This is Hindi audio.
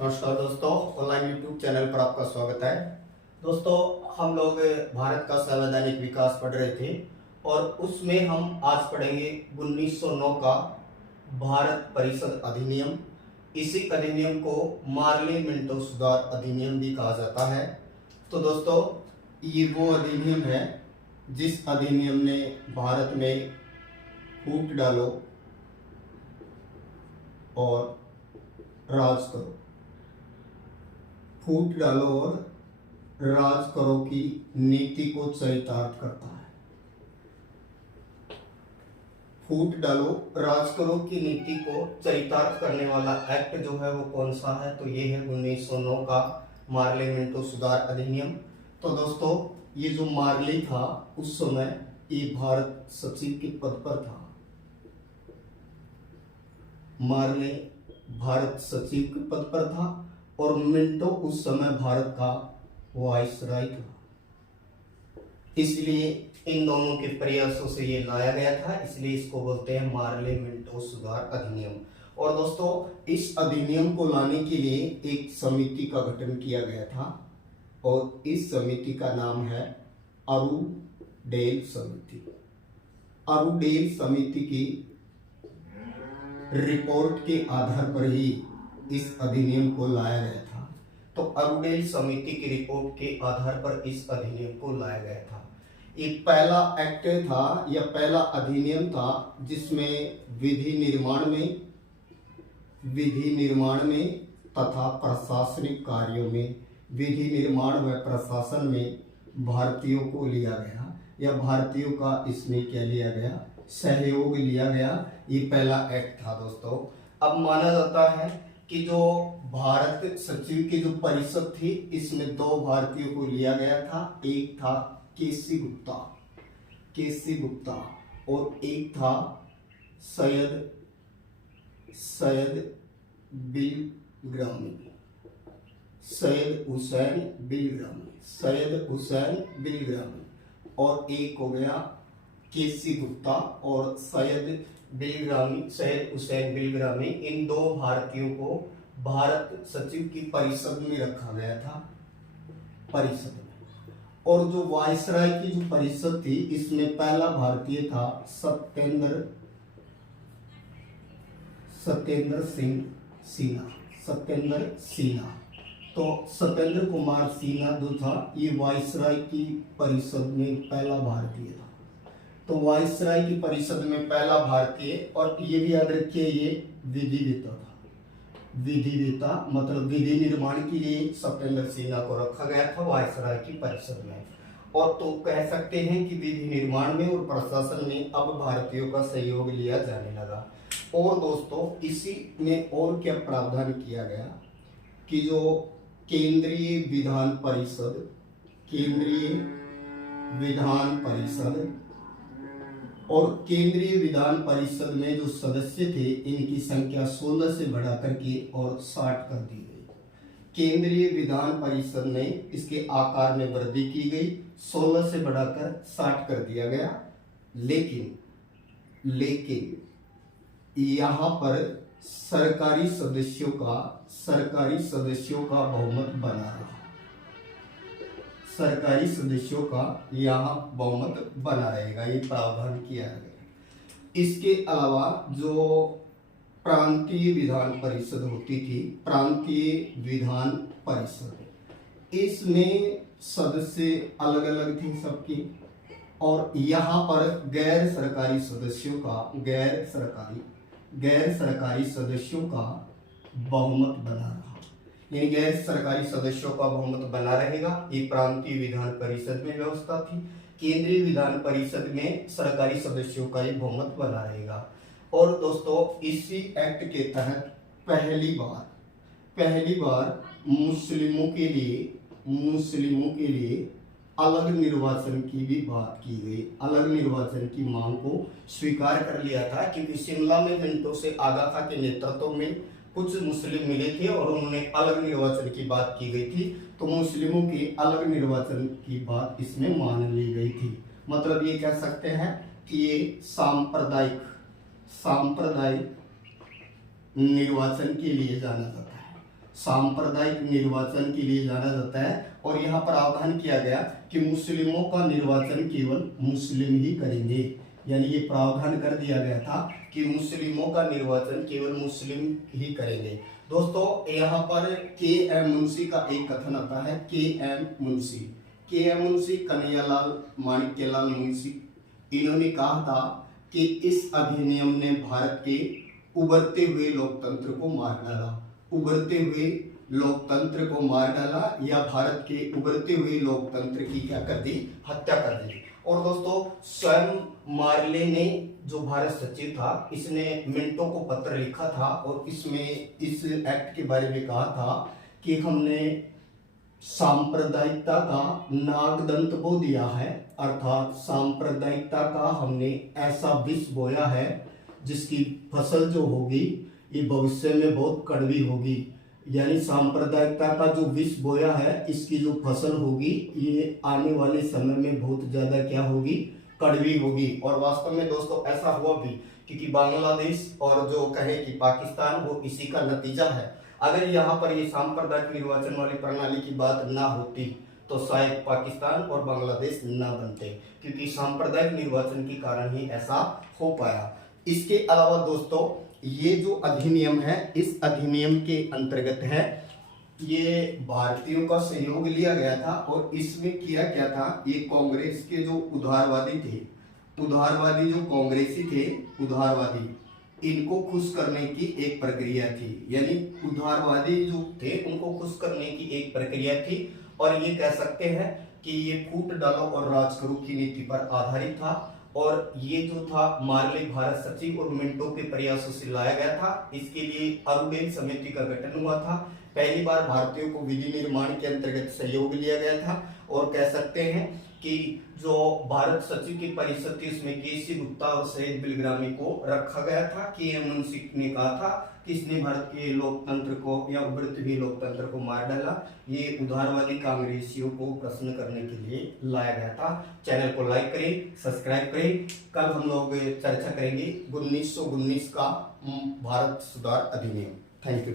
नमस्कार दोस्तों, ऑनलाइन यूट्यूब चैनल पर आपका स्वागत है। दोस्तों, हम लोग भारत का संवैधानिक विकास पढ़ रहे थे और उसमें हम आज पढ़ेंगे 1909 का भारत परिषद अधिनियम। इसी अधिनियम को मार्ले मिंटो सुधार अधिनियम भी कहा जाता है। तो दोस्तों, ये वो अधिनियम है जिस अधिनियम ने भारत में फूट डालो और राज करो, फूट डालो और राज करो की नीति को चरितार्थ करता है। फूट डालो राज करो की नीति को चरितार्थ करने वाला एक्ट जो है वो कौन सा है? तो ये है 1909 का मार्ले मिंटो सुधार अधिनियम। तो दोस्तों, ये जो मार्ले था उस समय ये भारत सचिव के पद पर था। मार्ले भारत सचिव के पद पर था और मिंटो उस समय भारत का वाइसराय था। इसलिए इन दोनों के प्रयासों से ये लाया गया था, इसलिए इसको बोलते हैं मार्ले मिंटो सुधार अधिनियम। और दोस्तों, इस अधिनियम को लाने के लिए एक समिति का गठन किया गया था और इस समिति का नाम है अरुडेल समिति। अरुडेल समिति की रिपोर्ट के आधार पर ही इस अधिनियम को लाया गया था। तो अरुडेल समिति की रिपोर्ट के आधार पर इस अधिनियम को लाया गया था। एक पहला एक्ट था या पहला अधिनियम था जिसमें विधि निर्माण में तथा प्रशासनिक कार्यों में, विधि निर्माण व प्रशासन में भारतीयों को लिया गया या भारतीयों का इसमें क्या लिया गया, सहयोग लिया गया। ये पहला एक्ट था दोस्तों। अब माना जाता है कि जो भारत सचिव की जो परिषद थी इसमें दो भारतीयों को लिया गया था। एक था केसी गुप्ता और एक था सैयद हुसैन बिलग्रामी और एक हो गया केसी गुप्ता और सैयद हुसैन बिलग्रामी। इन दो भारतीयों को भारत सचिव की परिषद में रखा गया था, परिषद में। और जो वायसराय की जो परिषद थी इसमें पहला भारतीय था सत्येंद्र सिन्हा। तो सत्येंद्र कुमार सिन्हा जो था ये वायसराय की परिषद में पहला भारतीय था। तो वायसराय की परिषद में पहला भारतीय, और ये भी याद रखिए ये विधिवेता था। विधिवेता मतलब विधि निर्माण के लिए सत्येंद्र सिन्हा को रखा गया था वायसराय की परिषद में। और तो कह सकते हैं कि विधि निर्माण में और प्रशासन में अब भारतीयों का सहयोग लिया जाने लगा। और दोस्तों, इसी में और क्या प्रावधान किया गया कि जो केंद्रीय विधान परिषद में जो सदस्य थे इनकी संख्या 16 से बढ़ा करके और 60 कर दी गई। केंद्रीय विधान परिषद में इसके आकार में वृद्धि की गई, 16 से बढ़ाकर 60 कर दिया गया। लेकिन यहाँ पर सरकारी सदस्यों का बहुमत बना रहा। सरकारी सदस्यों का यहाँ बहुमत बना रहेगा, ये प्रावधान किया गया। इसके अलावा जो प्रांतीय विधान परिषद होती थी, प्रांतीय विधान परिषद, इसमें सदस्य अलग अलग थे सबकी। और यहाँ पर गैर सरकारी सदस्यों का बहुमत बना रहा। यानी गैर सरकारी सदस्यों का बहुमत बना रहेगा। ये प्रांतीय विधान परिषद में व्यवस्था थी। केंद्रीय विधान परिषद में सरकारी सदस्यों का ये बहुमत बना रहेगा। और दोस्तों, इसी एक्ट के तहत पहली बार मुस्लिमों के लिए अलग निर्वाचन की भी बात की गई। अलग निर्वाचन की मांग को स्वीकार कर लिया था, क्योंकि शिमला में मिंटो से आगा खां के नेतृत्व में कुछ मुस्लिम मिले थे और उन्होंने अलग निर्वाचन की बात की गई थी। तो मुस्लिमों की अलग निर्वाचन की बात इसमें मान ली गई थी। मतलब ये कह सकते हैं कि ये सांप्रदायिक निर्वाचन के लिए जाना जाता है। सांप्रदायिक निर्वाचन के लिए जाना जाता है। और यहाँ प्रावधान किया गया कि मुस्लिमों का निर्वाचन केवल मुस्लिम ही करेंगे, यानी ये प्रावधान कर दिया गया था कि मुस्लिमों का निर्वाचन केवल मुस्लिम ही करेंगे। दोस्तों यहाँ पर के एम मुंशी का एक कथन आता है, के एम मुंशी कन्हैयालाल माणिक्यलाल मुंशी, इन्होंने कहा था कि इस अधिनियम ने भारत के उभरते हुए लोकतंत्र को मार डाला, उभरते हुए लोकतंत्र को मार डाला, या भारत के उभरते हुए लोकतंत्र की क्या कर दी, हत्या कर दी। और दोस्तों स्वयं मार्ले ने, जो भारत सचिव था, इसने मिंटो को पत्र लिखा था और इसमें इस एक्ट के बारे में कहा था कि हमने सांप्रदायिकता का नागदंत बो दिया है, अर्थात सांप्रदायिकता का हमने ऐसा विष बोया है जिसकी फसल जो होगी ये भविष्य में बहुत कड़वी होगी। यानी सांप्रदायिकता का जो विष बोया है इसकी जो फसल होगी ये आने वाले समय में बहुत ज्यादा क्या होगी, कड़वी होगी। और वास्तव में दोस्तों ऐसा हुआ भी, क्योंकि बांग्लादेश और जो कहे कि पाकिस्तान वो इसी का नतीजा है। अगर यहाँ पर ये सांप्रदायिक निर्वाचन वाली प्रणाली की बात ना होती तो शायद पाकिस्तान और बांग्लादेश ना बनते, क्योंकि सांप्रदायिक निर्वाचन के कारण ही ऐसा हो पाया। इसके अलावा दोस्तों ये जो अधिनियम है, इस अधिनियम के अंतर्गत है, ये भारतीयों का सहयोग लिया गया था और इसमें किया क्या था, ये कांग्रेस के जो उदारवादी थे, उदारवादी जो कांग्रेसी थे, उदारवादी, इनको खुश करने की एक प्रक्रिया थी। यानी उदारवादी जो थे उनको खुश करने की एक प्रक्रिया थी। और ये कह सकते हैं कि ये फूट डालो और राज करो की नीति पर आधारित था। और ये जो था मार्ले भारत सचिव और मिंटो के प्रयासों से लाया गया था। इसके लिए अरुडेन समिति का गठन हुआ था। पहली बार भारतीयों को विधि निर्माण के अंतर्गत सहयोग लिया गया था। और कह सकते हैं कि जो भारत सचिव की परिषद थी उसमें केसी गुप्ता और सैयद बिलग्रामी को रखा गया था। कि मुंशी ने कहा था कि इसने भारत के लोकतंत्र को या उभरते हुए लोकतंत्र को मार डाला। ये उदारवादी कांग्रेसियों को प्रश्न करने के लिए लाया गया था। चैनल को लाइक करें, सब्सक्राइब करें। कल हम लोग चर्चा करेंगे 1919 का भारत सुधार अधिनियम। Thank you.